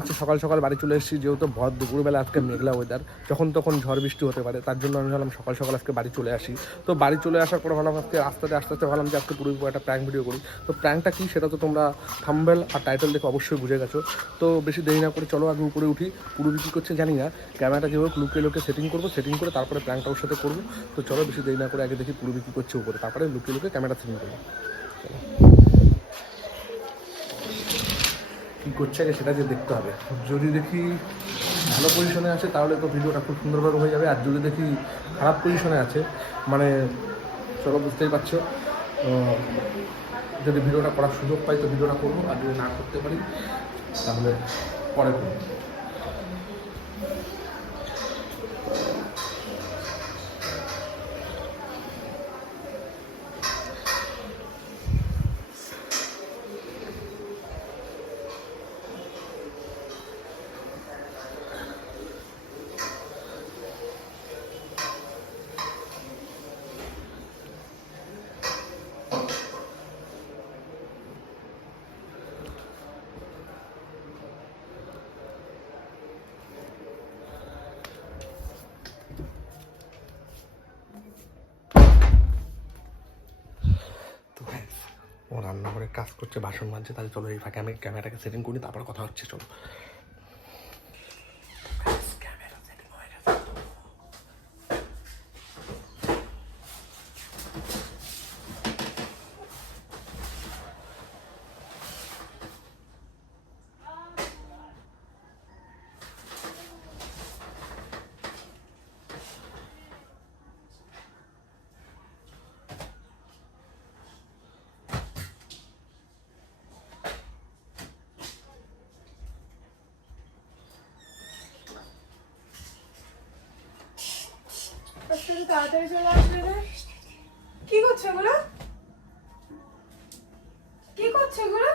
আজকে সকাল সকাল বাড়ি চলে এসেছি, যেহেতু ভর দুপুরবেলা আজকে মেঘলা ওয়েদার যখন তখন ঝড় বৃষ্টি হতে পারে, তার জন্য আমি ভাবলাম সকাল সকাল আজকে বাড়ি চলে আসি। তো বাড়ি চলে আসার পর ভাবলাম আজকে আস্তে আস্তে আস্তে ভাবলাম যে আজকে পুরো একটা প্র্যাঙ্ক ভিডিও করি। তো প্র্যাঙ্কটা কী সেটা তো তোমরা থাম্বেল আর টাইটেল দেখে অবশ্যই বুঝে গেছো। তো বেশি দেরি না করে চলো আগে উপরে উঠি। পুরোবি কী করছে জানি না ক্যামেরাটা যেভাবে লুকে লুকে সেটিং করব সেটিং করে তারপরে প্র্যাঙ্কটা ওর সাথে করব। তো চলো বেশি দেরি না করে আগে দেখি পুরোবি কী করছে উপরে, তারপরে লুকে লুকে ক্যামেরা সেটিং করব। কী করছে আগে সেটা যে দেখতে হবে। যদি দেখি ভালো পজিশনে আছে, তাহলে তো ভিডিওটা খুব সুন্দরভাবে হয়ে যাবে। আর যদি দেখি খারাপ পজিশনে আছে মানে চলো বুঝতেই পারছ যদি ভিডিওটা করার সুযোগ পাই, তো ভিডিওটা করব। আর যদি না করতে পারি, তাহলে পরে করব তো guys, ও রান্নাঘরে কাজ করছে, বাসন মাজছে, তাহলে চলো এই ফাঁকে আমি ক্যামেরাটাকে সেটিং করি তারপর কথা হচ্ছে, চলো। আজকে তো তাড়াতাড়ি চলে আসবে না? কি করছে এগুলো? কি করছ এগুলো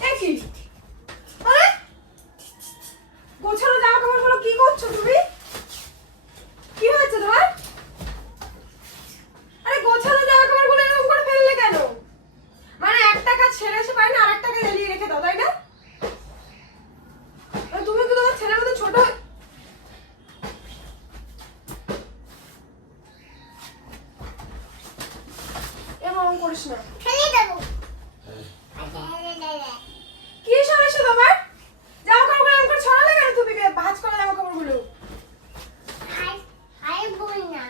এ কি আরে গোছানো জামা কাপড়গুলো কি করছ তুমি কি হয়েছে তোমার আরে গোছানো জামা কাপড়গুলো এরকম করে ফেললে কেন মানে একটা কাজ ছেড়ে এসে পারে না আরেকটা কাজ এলিয়ে রেখে দাও তাই না আর তুমি কি তোমার ছেলের মতো ছোট হয়ে- এমন করিস না ফেলে দেবো কি সমস্যা তোমার জামা কাপড় এমন করে ছড়ালে কেন তুমি ভাঁজ করা জামা কাপড়গুলো আরে বই না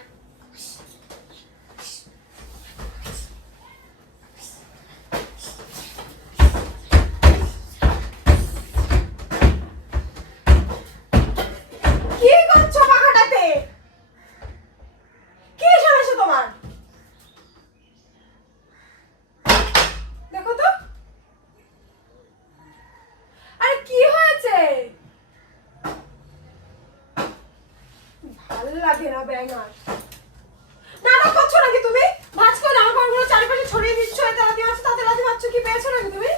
কি করছ পাখাটাতে কি সমস্যা তোমার দেখো তো আরে কি হয়েছে ভালো লাগে না, ব্যাঙার। নাটক করছ নাকি তুমি? ভাজ করে জামা কাপড়গুলো চারিপাশে ছড়িয়ে দিচ্ছ, এতে লাথি মারছো তাতে লাথি মারছো কি পেয়েছ নাকি তুমি?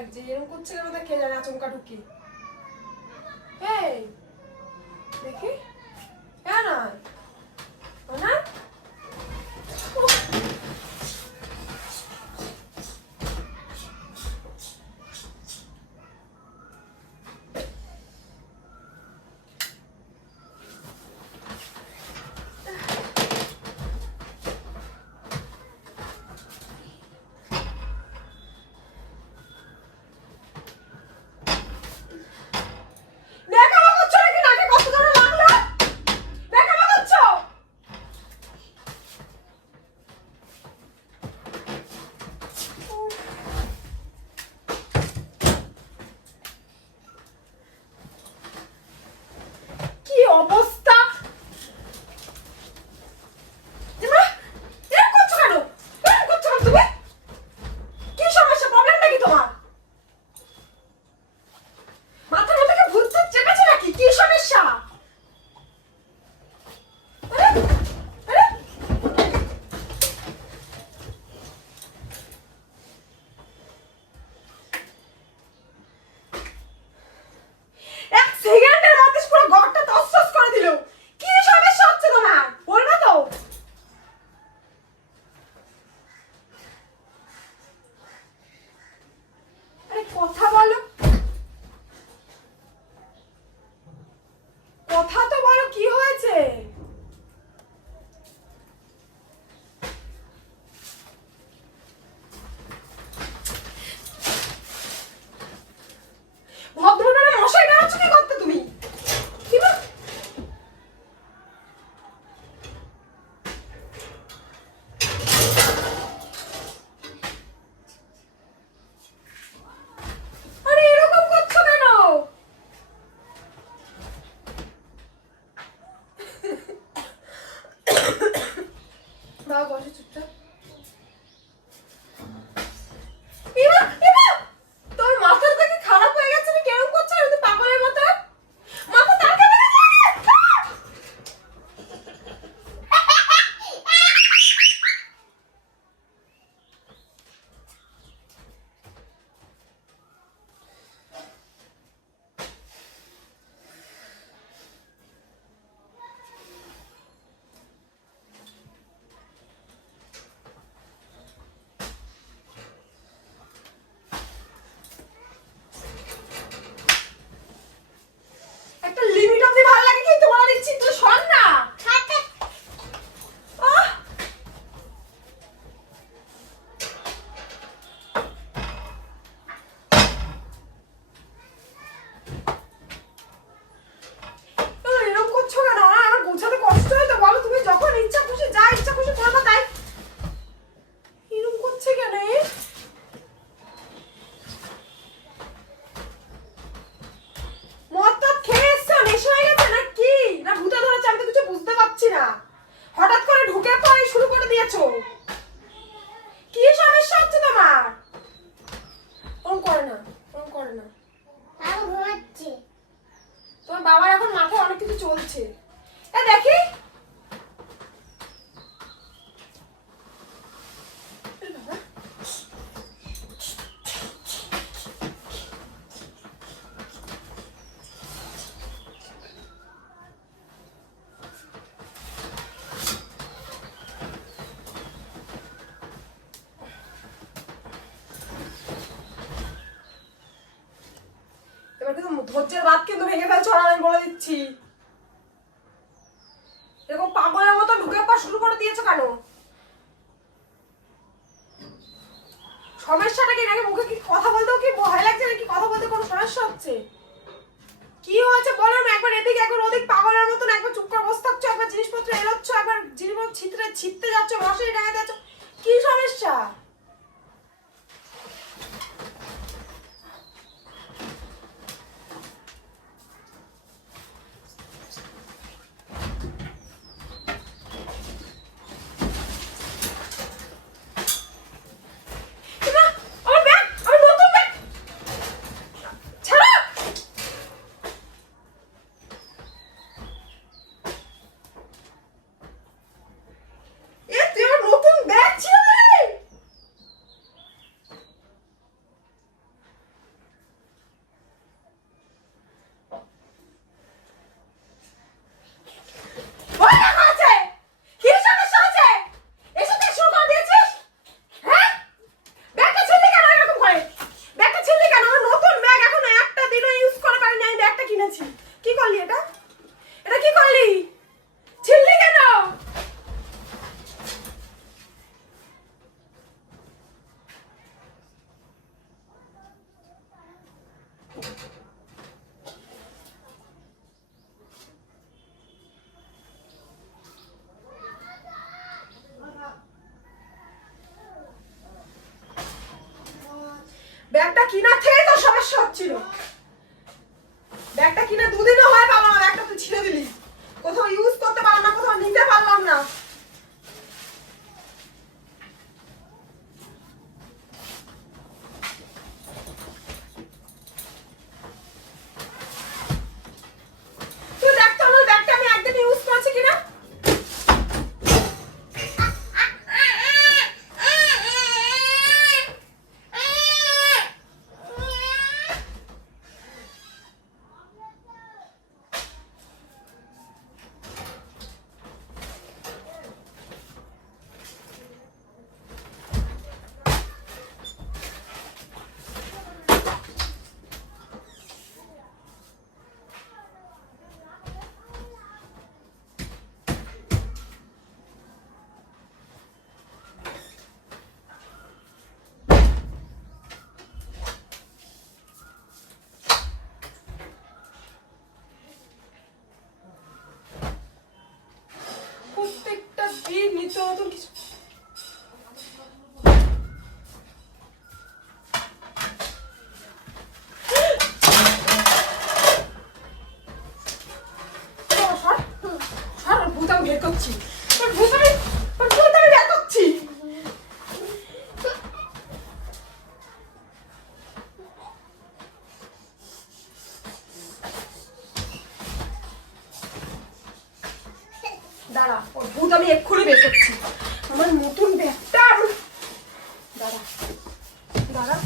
লাগছে এরকম করছে কেন তা কে জানে আচমকা ঢুকি। Tchau. ধৈর্যের বাদ কিন্তু ভেঙে ফেলছো আর আমি বলে দিচ্ছি। এরকম পাগলের মতো ঢুকে পা শুরু করে দিয়েছ কেন? সমস্যাটা কি? নাকি মুখে কি কথা বলতেও কি ভয় লাগছে? নাকি কথা বলতে কোনো সমস্যা হচ্ছে? কি হয়েছে বলো না? একবার এদিকে, একবার ওদিক, পাগলের মতন একবার চুপ করে বসে থাকছো, একবার জিনিসপত্র এলোচ্ছ, একবার জিনিসপত্র ছিটতে ছিটতে যাচ্ছ মশারি ডাঙা যাচ্ছ কি সমস্যা? ব্যাগটা কিনার থেকে তো সমস্যা হচ্ছিল ব্যাগটা কিনে দুদিনও হয়ে পারল না ব্যাগটা তুই ছিঁড়ে দিলি কোথাও ইউজ করতে পারলাম না কোথাও নিতে পারলাম না তুই দেখ তো আমার ব্যাগটা আমি একদিন ইউজ করেছি কিনা প্রত্যেকটা দিন নিত্য নতুন কিছু সর, সর। সর, ওর ভূত আমি বের করছি ওর ভূত আমি ওর ভূত আমি বের করছি দাঁড়া ওর ভূত আমি করছি আমার নতুন ব্যাগটা আমি- দাঁড়া দাঁড়া।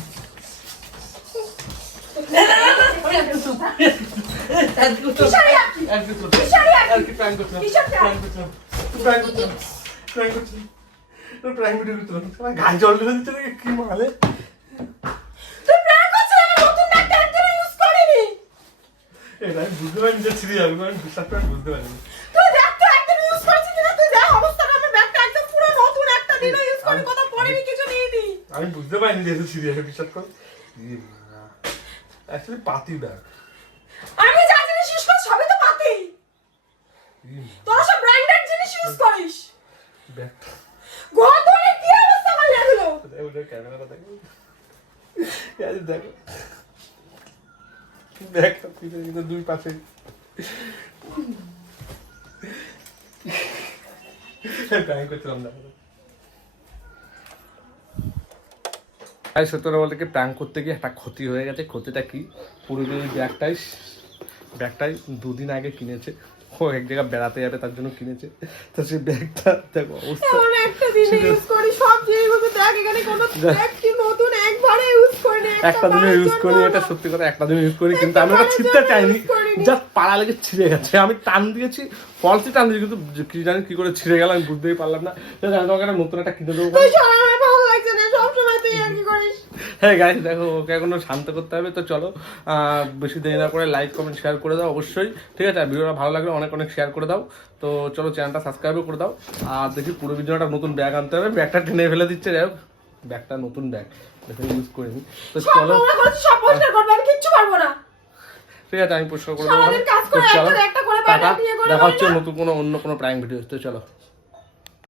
জল দিচ্ছে কি? মালে এটা বুঝতে পারিনি যে বিশ্বাস করে বুঝতে পারিনি তুই দেখ তো একদিন ইউজ করেছিস কিনা তুই দেখ অবস্থাটা আমার ব্যাগটা একদম পুরো নতুন একটা দিনও ইউজ করি আমি- কোথাও পড়েনি কিছু নিইনি আমি বুঝতে পারিনি যে যাবে বিশ্বাস কর। অ্যাকচুয়ালি পাতি ব্যাগ আমি যা জিনিস ইউজ করি সবই তো পাতি। তোরা সব ব্র্যান্ডেড জিনিস ইউজ করিস। কি অবস্থা করলি এগুলো? ওটা ক্যামেরাটা দেখো। এই দেখো। পিছনে কিন্তু দুই পাশে। প্র্যাঙ্ক করছিলাম দেখো তাই সত্য কথা বলতে কি প্র্যাঙ্ক করতে গিয়ে একটা ক্ষতি হয়ে গেছে। ক্ষতিটা কি? পুরো এই ব্যাগটাই ব্যাগটাই দুদিন আগে কিনেছে। ও এক জায়গায় বেড়াতে যাবে তার জন্য কিনেছে। তো সেই ব্যাগটা দেখো অবস্থা। একটা দিন ইউজ করি সব জিনিসগুলো দেখ এখানে কোনো ব্যাগ কি নতুন একবারে ইউজ করিনি একটা দিনে ইউজ করি এটা সত্যি কথা একটা দিনে ইউজ করি কিন্তু আমি ওটা ছিটতে চাইনি। জাস্ট পাড়া লেগে ছিঁড়ে গেছে। আমি টান দিয়েছি ফলসই টান দিয়েছি কিন্তু কি জানি কি করে ছিঁড়ে গেল আমি বুঝতেই পারলাম না। তোমাকে একটা নতুন একটা কিনে দেবো। সবসময় তুই আর কি করিস? হ্যাঁ গাইস দেখো ওকে এখনও শান্ত করতে হবে তো চলো বেশি দেরি না করে লাইক কমেন্ট শেয়ার করে দাও অবশ্যই ঠিক আছে? আর ভিডিওটা ভালো লাগলে অনেক অনেক শেয়ার করে দাও তো চলো চ্যানেলটা সাবস্ক্রাইবও করে দাও আর দেখি পুরো ভিডিওটা নতুন ব্যাগ আনতে হবে ব্যাগটা টেনে ফেলে দিচ্ছে যাই হোক ব্যাগটা নতুন ব্যাগ দেখে ইউজ করিনি তো চলো সব পরিষ্কার করবি আমি কিচ্ছু পারব না। ঠিক আছে আমি পরিষ্কার করে দেবো চলো একটা একটা দেখা হচ্ছে নতুন কোনো অন্য কোনো প্র্যাঙ্ক ভিডিও তো চলো।